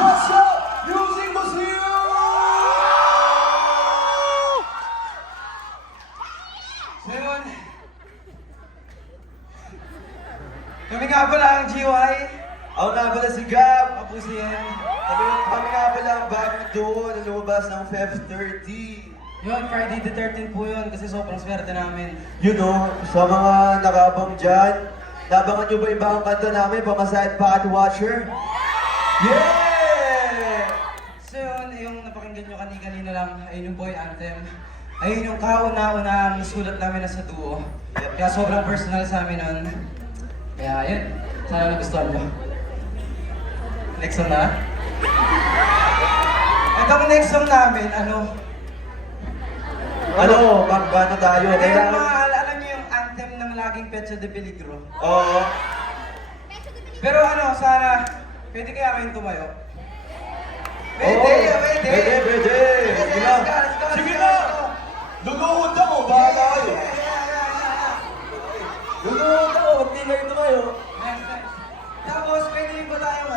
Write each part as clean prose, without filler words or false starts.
What's up? Music Museum! So yun, kami nga pala ang GY. Ako nga pala si Gab. Ako po si Ian. Kami nga pala ang bagong duo na lumabas ng Feb 30. Yun, Friday the 13th po yun kasi sobrang swerte namin. You know, sa mga nakabang dyan, nabangan nyo ba yung bagong kanta namin, Pamasahe at Pocket Watcher? Yeah! So yun, yung napakinggan nyo kanina lang, ayun yung boy anthem. Ayun yung kauna-unahang sulat namin na sa duo. Kaya sobrang personal sa amin nun. Kaya yun, sana nagustuhan nyo. Next song na? Itong next song namin, Magano tayo? yung Kailangan... mga, alam nyo yung anthem ng laging Pecha de Peligro. Oo. Pero sana, pwede kaya kayong tumayo? Oo. Pwede. Sige na. Sige na. Luluhod ako, bahala kayo. Luluhod ako, ba't di kayo tumayo? Nice. Tapos, pwede rin ba tayong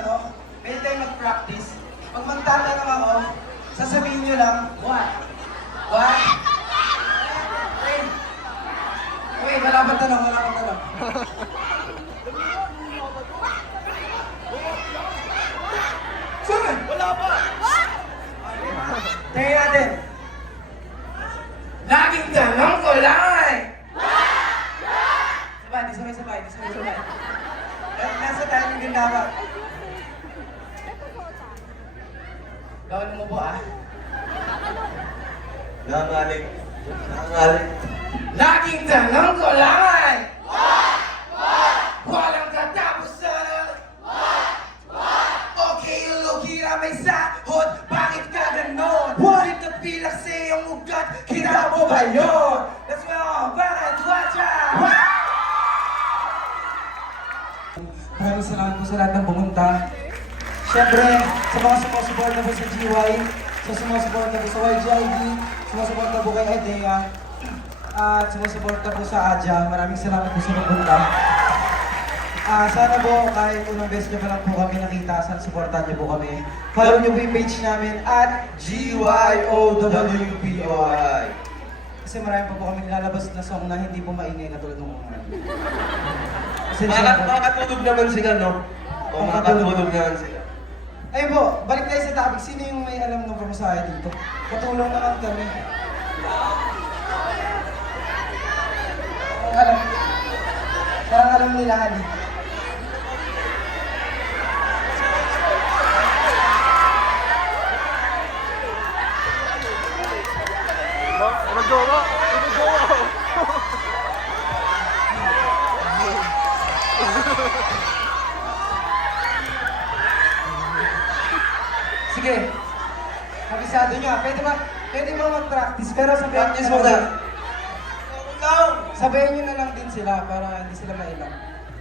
pwede tayong mag-practice. Pag magtatanong ako, sasabihin nyo lang, what? What? Wait, wala pang tanong. Saan? Wala pa! Tingnan natin. Laging tanong ko lang eh! Sabay. Nasa timing din dapat. Bawal mo po Nangangaling. Laging tanong ko lang ay walang katapusan. Okay, lukira may sahod. Bakit ka ganon? Dito pilak sa iyong ugat. Kita mo ba yun? Let's go! Bakit? Watch out! Maraming salamat po sa lahat ng pumunta. Siyempre, sa mga sumusuporta po sa GY, sa sumusuporta po sa YGID, sumusuporta po kay Edea, at sumusuporta po sa Adja. Maraming salamat po sa pumunta. Sana po kahit unang beses nyo pa lang po kami nakita, sana supportan nyo po kami. Follow nyo po yung page namin at GYOWPOI. kasi marami pa po kami nilalabas na song na hindi po maingay na tulad ng mga. Makakatulog naman sila, no? O makakatulog naman sila. Ayun po, balik tayo sa topic. Sino yung may alam ng pamasahe dito? Patulong naman kami. Parang alam nila, Hali. Sige. Kabisado nyo pwede ba mag-practice pero sabihin Practice nyo muna. Sabihin nyo na lang din sila para hindi sila mailang.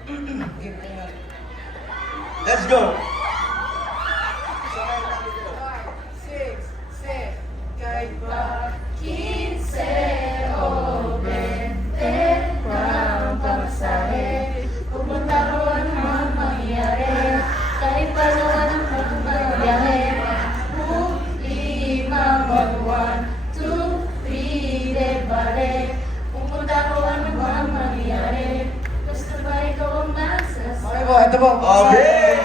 Game kayo na. Let's go! 5, 6, 7, kahit ba 15 o 20 na pamasahe. Pupunta ko anong mangyari, kahit palawan ang pagbabiyahe. Kung lima, 1, 2, 3, de bale. Pupunta ko anong mangyari, gusto ba ikaw ang masasabi? Okay po, ito po. Okay.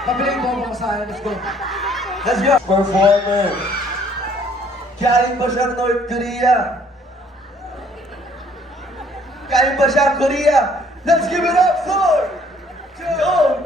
Pabiling po pamasahe, let's go. Let's go! Performer! Galing ba siyang North Korea? Galing ba siyang Korea? Let's give it up for Joe!